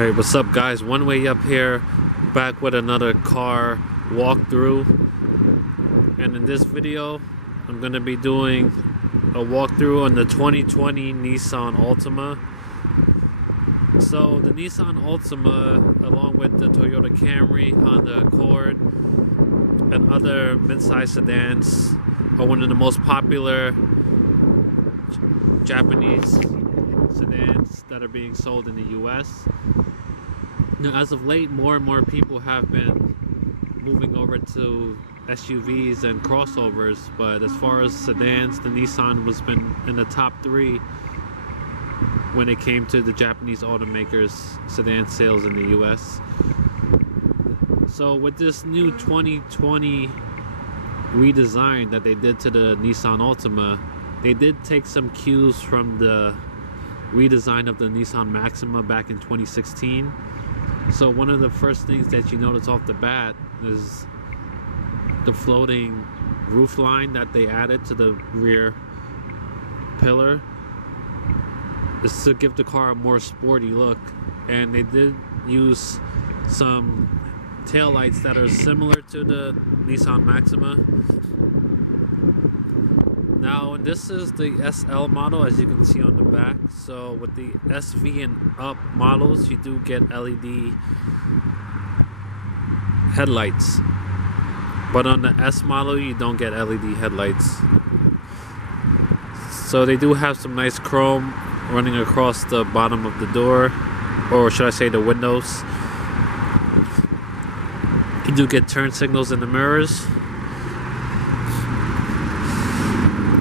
Hey, what's up guys? One Way up here, back with another car walkthrough. And in this video, I'm going to be doing a walkthrough on the 2020 Nissan Altima. So the Nissan Altima, along with the Toyota Camry, Honda Accord, and other mid-size sedans, are one of the most popular Japanese sedans that are being sold in the US. Now, as of late, more and more people have been moving over to SUVs and crossovers, but as far as sedans, the Nissan was been in the top 3 when it came to the Japanese automakers sedan sales in the US. So with this new 2020 redesign that they did to the Nissan Altima, they did take some cues from the redesign of the Nissan Maxima back in 2016. So one of the first things that you notice off the bat is the floating roof line that they added to the rear pillar. Is to give the car a more sporty look, and they did use some tail lights that are similar to the Nissan Maxima. Now, and this is the SL model, as you can see on the back. So with the SV and up models, you do get LED headlights, but on the S model you don't get LED headlights. So they do have some nice chrome running across the bottom of the door, or should I say the windows. You do get turn signals in the mirrors.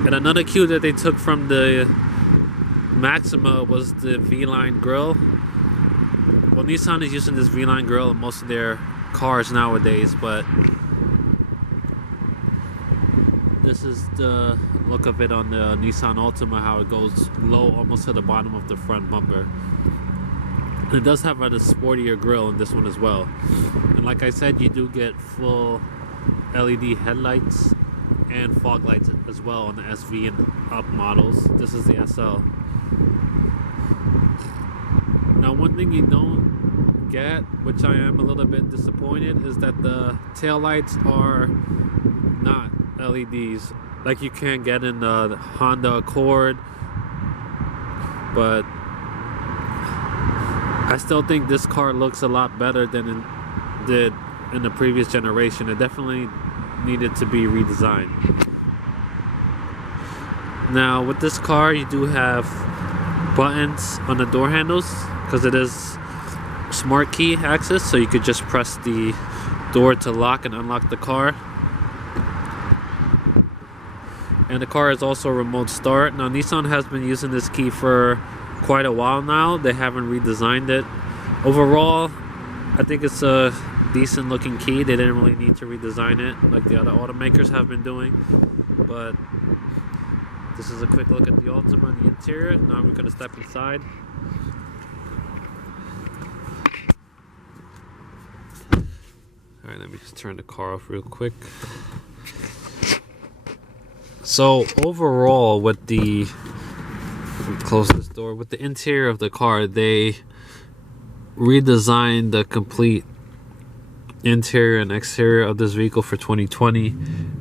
And another cue that they took from the Maxima was the V-line grille. Well, Nissan is using this V-line grille in most of their cars nowadays, but this is the look of it on the Nissan Altima, how it goes low almost to the bottom of the front bumper. And it does have a sportier grille in this one as well. And like I said, you do get full LED headlights and fog lights as well on the SV and up models. This is the SL. Now, one thing you don't get, which I am a little bit disappointed, is that the tail lights are not LEDs like you can get in the Honda Accord, but I still think this car looks a lot better than it did in the previous generation. It definitely needed to be redesigned. Now with this car, you do have buttons on the door handles because it is smart key access, so you could just press the door to lock and unlock the car. And the car is also remote start. Now Nissan has been using this key for quite a while now. They haven't redesigned it. Overall, I think it's a decent looking key. They didn't really need to redesign it like the other automakers have been doing. But this is a quick look at the Altima and the interior. Now we're going to step inside. Alright, let me just turn the car off real quick. So overall, with the, close this door, with the interior of the car, they redesigned the complete interior and exterior of this vehicle for 2020,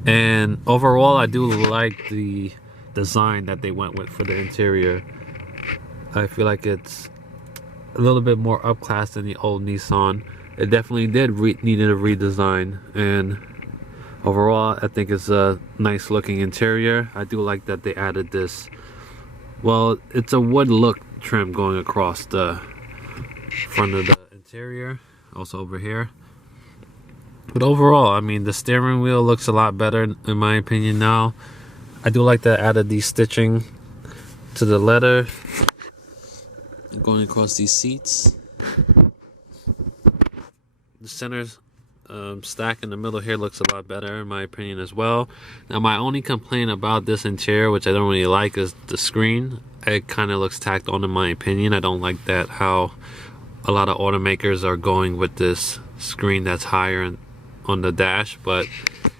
and overall I do like the design that they went with for the interior. I feel like it's a little bit more up class than the old Nissan. It definitely needed a redesign, and overall I think it's a nice looking interior. I do like that they added this, well, it's a wood look trim going across the front of the interior, also over here. But overall, I mean, the steering wheel looks a lot better in my opinion now. I do like that added the stitching to the leather going across these seats. The center stack in the middle here looks a lot better in my opinion as well. Now my only complaint about this interior, which I don't really like, is the screen. It kind of looks tacked on in my opinion. I don't like that how a lot of automakers are going with this screen that's higher on the dash, but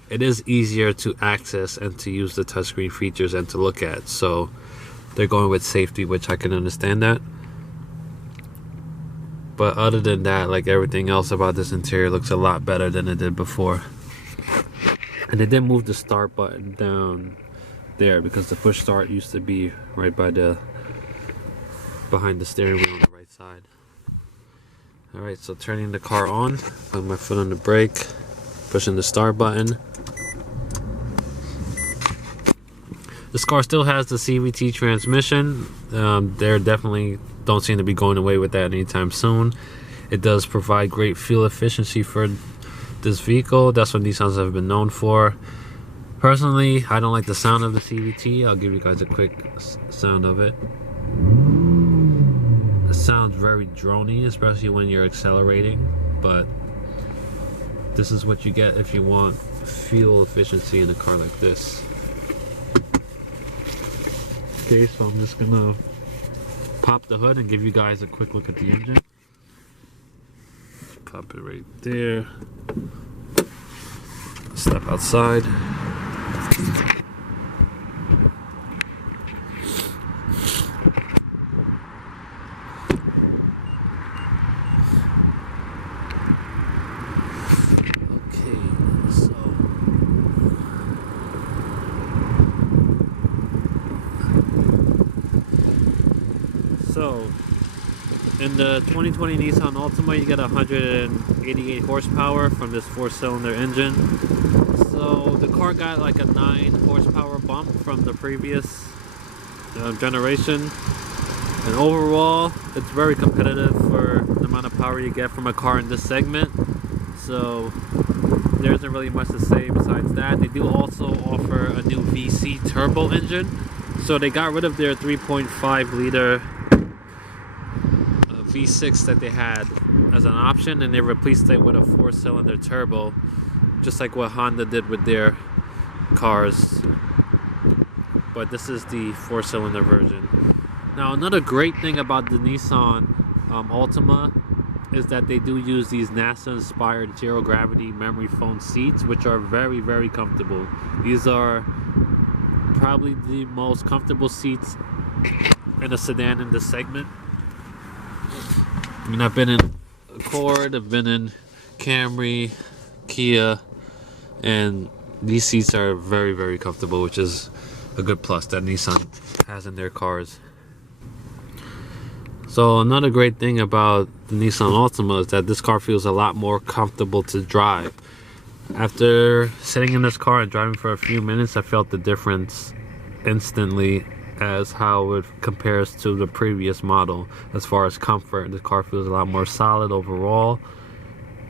it is easier to access and to use the touchscreen features and to look at, so they're going with safety, which I can understand that. But other than that, like, everything else about this interior looks a lot better than it did before. And they did move the start button down there, because the push start used to be right by behind the steering wheel on the right side. Alright, so turning the car on, putting my foot on the brake, pushing the start button. This car still has the CVT transmission. They definitely don't seem to be going away with that anytime soon. It does provide great fuel efficiency for this vehicle. That's what Nissans have been known for. Personally, I don't like the sound of the CVT. I'll give you guys a quick sound of it. It sounds very drony, especially when you're accelerating, but this is what you get if you want fuel efficiency in a car like this. Okay, so I'm just gonna pop the hood and give you guys a quick look at the engine. Pop it right there. Step outside. So, in the 2020 Nissan Altima, you get 188 horsepower from this 4-cylinder engine. So the car got like a 9 horsepower bump from the previous generation. And overall, it's very competitive for the amount of power you get from a car in this segment. So there isn't really much to say besides that. They do also offer a new VC turbo engine. So they got rid of their 3.5 liter V6 that they had as an option, and they replaced it with a 4-cylinder turbo, just like what Honda did with their cars. But this is the 4-cylinder version. Now, another great thing about the Nissan Altima is that they do use these NASA-inspired zero-gravity memory foam seats, which are very, very comfortable. These are probably the most comfortable seats in a sedan in this segment. I mean, I've been in Accord, I've been in Camry, Kia, and these seats are very, very comfortable, which is a good plus that Nissan has in their cars. So another great thing about the Nissan Altima is that this car feels a lot more comfortable to drive. After sitting in this car and driving for a few minutes, I felt the difference instantly as how it compares to the previous model. As far as comfort, the car feels a lot more solid overall.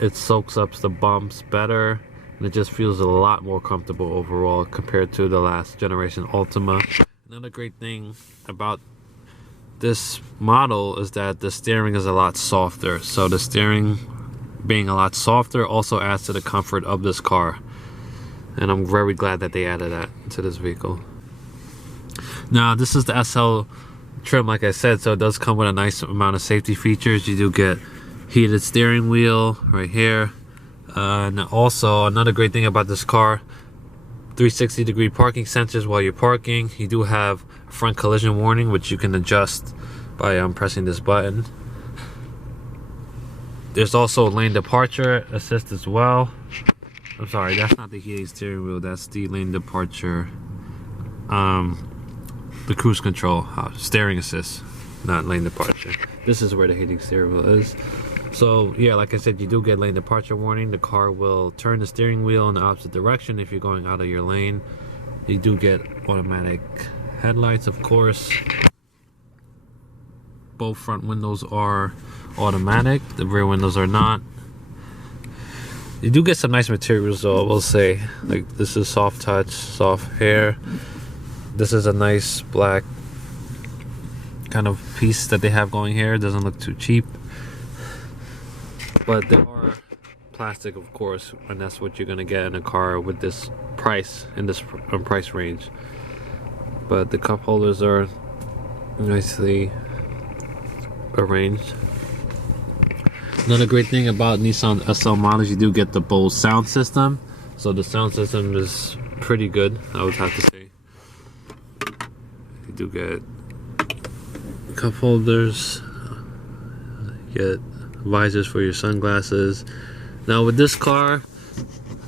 It soaks up the bumps better, and it just feels a lot more comfortable overall compared to the last generation Altima. Another great thing about this model is that the steering is a lot softer. So the steering being a lot softer also adds to the comfort of this car, and I'm very glad that they added that to this vehicle. Now, this is the SL trim, like I said, so it does come with a nice amount of safety features. You do get heated steering wheel right here, and also another great thing about this car, 360-degree parking sensors while you're parking. You do have front collision warning, which you can adjust by pressing this button. There's also lane departure assist as well. I'm sorry, that's not the heated steering wheel, that's the lane departure, the cruise control, steering assist, not lane departure. This is where the heated steering wheel is. So yeah, like I said, you do get lane departure warning. The car will turn the steering wheel in the opposite direction if you're going out of your lane. You do get automatic headlights, of course. Both front windows are automatic, the rear windows are not. You do get some nice materials though, I will say. Like, this is soft touch, soft hair. This is a nice black kind of piece that they have going here. It doesn't look too cheap. But there are plastic, of course, and that's what you're gonna get in a car with this price, in this price range. But the cup holders are nicely arranged. Another great thing about Nissan SL models, you do get the Bose sound system. So the sound system is pretty good, I would have to say. You do get cup holders, you get visors for your sunglasses. Now with this car,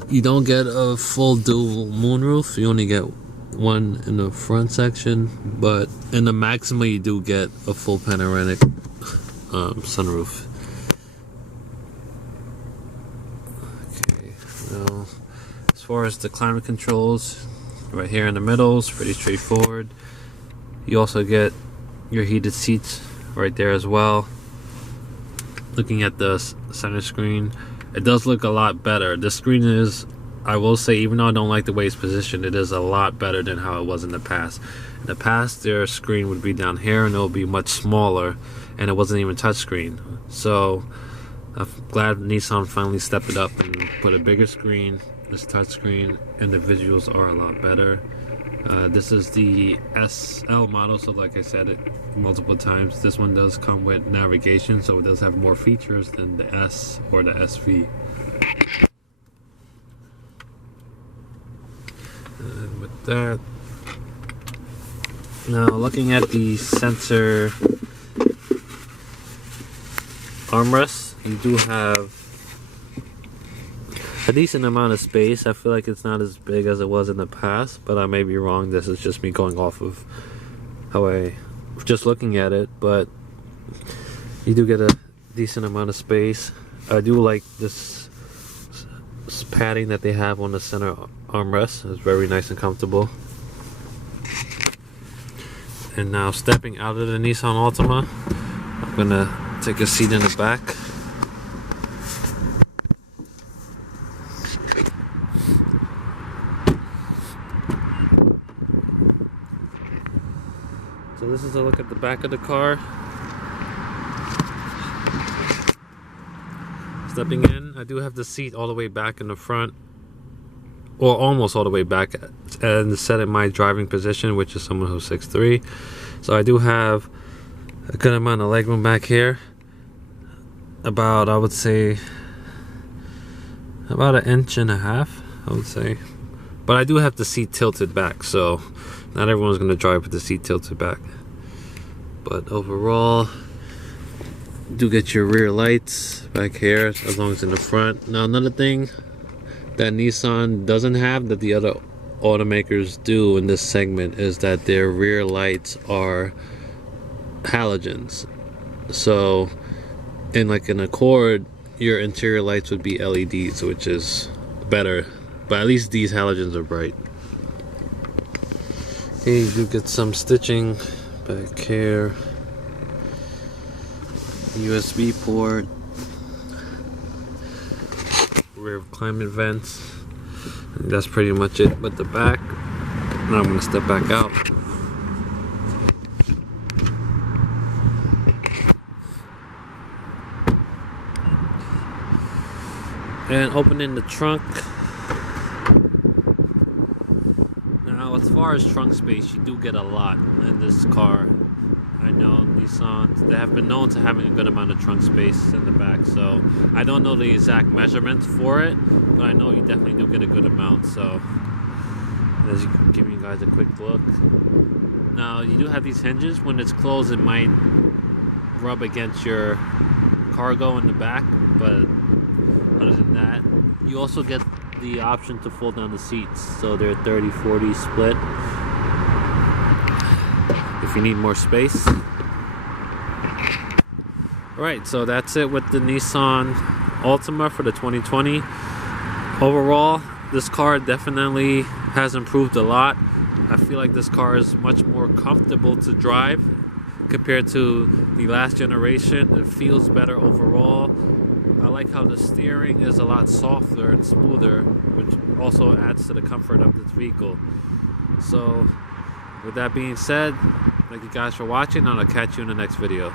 you don't get a full dual moonroof. You only get one in the front section, but in the Maxima you do get a full panoramic sunroof. Okay, now as far as the climate controls, right here in the middle is pretty straightforward. You also get your heated seats right there as well. Looking at the center screen, it does look a lot better. The screen is, I will say, even though I don't like the way it's positioned, it is a lot better than how it was in the past. In the past, their screen would be down here and it would be much smaller, and it wasn't even touchscreen. So I'm glad Nissan finally stepped it up and put a bigger screen, this touchscreen, and the visuals are a lot better. This is the SL model, so like I said it multiple times, this one does come with navigation, so it does have more features than the S or the SV. And with that, now looking at the center armrests, you do have a decent amount of space. I feel like it's not as big as it was in the past, but I may be wrong. This is just me going off of how I just looking at it, but you do get a decent amount of space. I do like this padding that they have on the center armrest. It's very nice and comfortable. And now stepping out of the Nissan Altima, I'm gonna take a seat in the back. So this is a look at the back of the car. Stepping in, I do have the seat all the way back in the front, or almost all the way back, and set in my driving position, which is someone who's 6'3". So I do have a good amount of legroom back here. About, I would say, about 1.5 inches, I would say. But I do have the seat tilted back, so not everyone's going to drive with the seat tilted back. But overall, do get your rear lights back here as long as in the front. Now another thing that Nissan doesn't have that the other automakers do in this segment is that their rear lights are halogens. So in like an Accord, your interior lights would be LEDs, which is better, but at least these halogens are bright. Okay, you do get some stitching back here, USB port, rear climate vents, and that's pretty much it with the back. Now I'm going to step back out. And opening the trunk. Now as far as trunk space, you do get a lot in this car. I know Nissan, they have been known to having a good amount of trunk space in the back, so I don't know the exact measurements for it, but I know you definitely do get a good amount. So as you can give you guys a quick look. Now you do have these hinges. When it's closed, it might rub against your cargo in the back, but other than that, you also get the option to fold down the seats, so they're 30-40 split if you need more space. Alright, so that's it with the Nissan Altima for the 2020. Overall, this car definitely has improved a lot. I feel like this car is much more comfortable to drive compared to the last generation. It feels better overall. I like how the steering is a lot softer and smoother, which also adds to the comfort of this vehicle. So with that being said, thank you guys for watching, and I'll catch you in the next video.